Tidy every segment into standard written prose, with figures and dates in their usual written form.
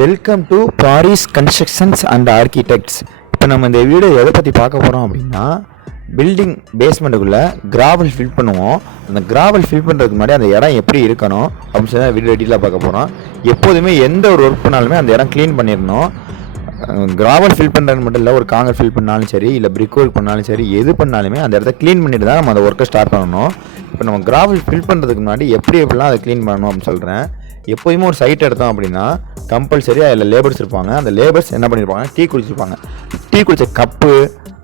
Welcome to Paris constructions and architects. இப்போ நம்ம இந்த வீடியோ எதை பற்றி பார்க்க போகிறோம் அப்படின்னா, பில்டிங் பேஸ்மெண்ட்டுக்குள்ளே கிராவல் ஃபில் பண்ணுவோம். அந்த கிராவல் ஃபில் பண்ணுறதுக்கு முன்னாடி அந்த இடம் எப்படி இருக்கணும் அப்படின்னு சொல்லி வீடியோ டீட்டெயிலாக பார்க்க போகிறோம். எப்போதுமே எந்த ஒரு ஒர்க் பண்ணாலுமே அந்த இடம் க்ளீன் பண்ணிடணும். கிராவல் ஃபில் பண்ணுறது மட்டும் இல்லை, ஒரு காங்கிரட் ஃபில் பண்ணாலும் சரி, இல்லை பிரிக் ஒர்க் பண்ணாலும் சரி, எது பண்ணாலுமே அந்த இடத்த க்ளீன் பண்ணிட்டு தான் நம்ம அந்த ஒர்க்கை ஸ்டார்ட் பண்ணணும். இப்போ நம்ம கிராவல் ஃபில் பண்ணுறதுக்கு முன்னாடி எப்படிலாம் அதை க்ளீன் பண்ணணும் அப்படின்னு சொல்கிறேன். எப்போயுமே ஒரு சைட் எடுத்தோம் அப்படின்னா கம்பல்சரி அதில் லேபர்ஸ் இருப்பாங்க. அந்த லேபர்ஸ் என்ன பண்ணியிருப்பாங்க, டீ குடிச்சிருப்பாங்க. டீ குடித்த கப்பு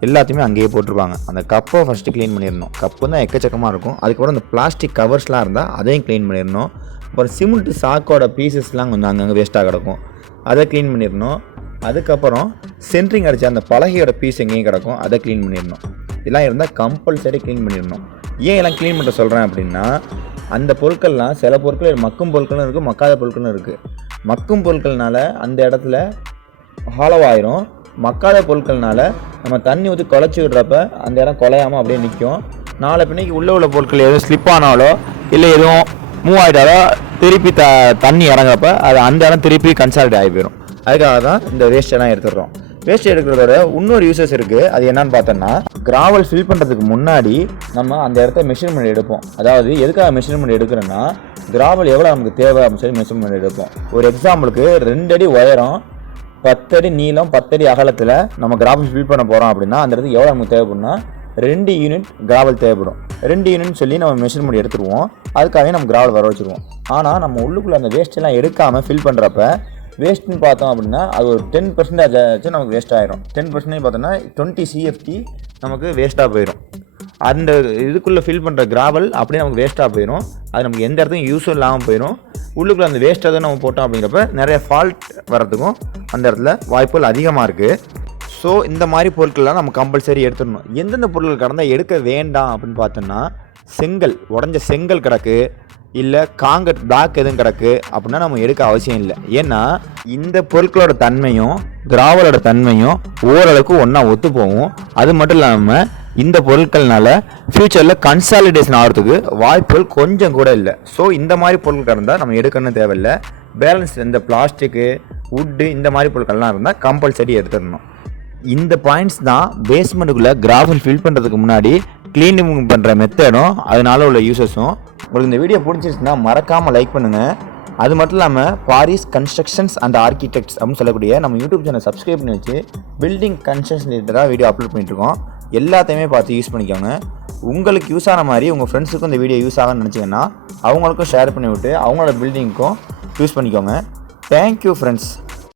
எல்லாத்தையுமே அங்கேயே போட்டிருப்பாங்க. அந்த கப்பை ஃபஸ்ட்டு க்ளீன் பண்ணிடணும். கப்பு தான் எக்கச்சக்கமாக இருக்கும். அதுக்கப்புறம் அந்த பிளாஸ்டிக் கவர்ஸ்லாம் இருந்தால் அதையும் க்ளீன் பண்ணிடணும். அப்புறம் சிமெண்ட்டு சாக்கோட பீசஸ்லாம் கொஞ்சம் அங்கங்கே வேஸ்ட்டாக கிடக்கும், அதை க்ளீன் பண்ணிடணும். அதுக்கப்புறம் சென்ட்ரிங் அடித்த அந்த பலகையோட பீஸ் எங்கேயும் கிடக்கும், அதை க்ளீன் பண்ணிடணும். இதெல்லாம் இருந்தால் கம்பல்சரி க்ளீன் பண்ணிடணும். ஏன் எல்லாம் க்ளீன் பண்ண சொல்கிறேன் அப்படின்னா, அந்த பொருட்கள்லாம் சில பொருட்கள் மக்கும் பொருட்களும் இருக்குது, மக்காத பொருட்களும் இருக்குது. மக்கும் பொருட்கள்னால அந்த இடத்துல ஹாலோவாயிரும். மக்காத பொருட்கள்னால நம்ம தண்ணி ஊற்றி குழச்சி விடுறப்ப அந்த இடம் குலையாமல் அப்படியே நிற்கும். நாளை பின்னைக்கு உள்ள பொருட்கள் எதுவும் ஸ்லிப் ஆனாலோ இல்லை எதுவும் மூவ் ஆகிட்டாலோ திருப்பி தண்ணி இறங்குறப்ப அது அந்த இடம் திருப்பி கன்சாலிட் ஆகி போயிடும். அதுக்காக தான் இந்த வேஸ்ட்டெல்லாம் எடுத்துடுறோம். வேஸ்ட் எடுக்கிறதோட இன்னொரு யூசஸ் இருக்குது. அது என்னன்னு பார்த்தோன்னா, கிராவல் ஃபில் பண்ணுறதுக்கு முன்னாடி நம்ம அந்த இடத்த மெஷர்மெண்ட் எடுப்போம். அதாவது எதுக்காக மெஷர்மெண்ட் எடுக்கிறோன்னா, கிராவல் எவ்வளோ நமக்கு தேவை அப்படின்னு சொல்லி மெஷர்மெண்ட் எடுப்போம். ஒரு எக்ஸாம்பிளுக்கு 2 அடி உயரம், 10 அடி நீளம், 10 அடி அகலத்தில் நம்ம கிராவல் ஃபில் பண்ண போகிறோம் அப்படின்னா அந்த இடத்துக்கு எவ்வளோ நமக்கு தேவைப்படும்னா 2 யூனிட் கிராவல் தேவைப்படும். 2 யூனிட் சொல்லி நம்ம மெஷர்மெண்ட் எடுத்துருவோம். அதுக்காகவே நம்ம கிராவல் வர வச்சுருவோம். ஆனால் நம்ம உள்ளுக்குள்ளே அந்த வேஸ்ட்டெல்லாம் எடுக்காமல் ஃபில் பண்ணுறப்ப வேஸ்ட்டுன்னு பார்த்தோம் அப்படின்னா அது ஒரு 10% ஆச்சு நமக்கு வேஸ்ட் ஆகிடும். 10% பார்த்தோன்னா 20 CFT நமக்கு வேஸ்ட்டாக போயிடும். அந்த இதுக்குள்ளே ஃபில் பண்ணுற கிராவல் அப்படியே நமக்கு வேஸ்ட்டாக போயிடும். அது நமக்கு எந்த இடத்துக்கும் யூஸும் இல்லாமல் போயிடும். உள்ளுக்குள்ளே அந்த வேஸ்ட்டாக தான் நம்ம போட்டோம் அப்படிங்கிறப்ப நிறைய ஃபால்ட் வரதுக்கும் அந்த இடத்துல வாய்ப்புகள் அதிகமாக இருக்குது. ஸோ இந்த மாதிரி பொருட்கள்லாம் நம்ம கம்பல்சரி எடுத்துடணும். எந்தெந்த பொருட்கள் கடந்தால் எடுக்க வேண்டாம் அப்படின்னு பார்த்தோன்னா, செங்கல், உடஞ்ச செங்கல் கிடக்கு, இல்லை காங்கிரட் பிளாக் எதுவும் கிடக்கு அப்படின்னா நம்ம எடுக்க அவசியம் இல்லை. ஏன்னா இந்த பொருட்களோட தன்மையும் கிராவலோட தன்மையும் ஓரளவுக்கு ஒன்றா ஒத்து போகும். அது மட்டும் இல்லாமல் இந்த பொருட்கள்னால ஃப்யூச்சரில் கன்சாலிடேஷன் ஆகிறதுக்கு வாய்ப்புகள் கொஞ்சம் கூட இல்லை. ஸோ இந்த மாதிரி பொருட்கள் இருந்தால் நம்ம எடுக்கணும்னு தேவையில்லை. பேலன்ஸ் இந்த பிளாஸ்டிக்கு, வுட்டு இந்த மாதிரி பொருட்கள்லாம் இருந்தால் கம்பல்சரி எடுத்துடணும். இந்த பாயிண்ட்ஸ் தான் பேஸ்மெண்ட்டுக்குள்ளே கிராவல் ஃபில் பண்ணுறதுக்கு முன்னாடி க்ளீனிங் பண்ணுற மெத்தடும் அதனால உள்ள யூசஸும். உங்களுக்கு இந்த வீடியோ பிடிச்சிருச்சுன்னா மறக்காமல் லைக் பண்ணுங்கள். அது மட்டும் இல்லாமல் பாரிஸ் கன்ஸ்ட்ரக்ஷன்ஸ் அண்ட் ஆர்கிடெக்ட்ஸ் அப்படின்னு சொல்லக்கூடிய நம்ம யூடியூப் சேனல் சப்ஸ்கிரைப் பண்ணி வச்சு பில்டிங் கன்ஸ்ட்ரக்ஷன் ரிலேட்டடாக வீடியோ அப்லோட் பண்ணிட்டுருக்கோம். எல்லாத்தையுமே பார்த்து யூஸ் பண்ணிக்கோங்க. உங்களுக்கு யூஸ் ஆன மாதிரி உங்கள் ஃப்ரெண்ட்ஸுக்கும் இந்த வீடியோ யூஸ் ஆகும்னு நினச்சிங்கன்னா அவங்களுக்கும் ஷேர் பண்ணி விட்டு அவங்களோட பில்டிங்க்கும் யூஸ் பண்ணிக்கோங்க. Thank you friends.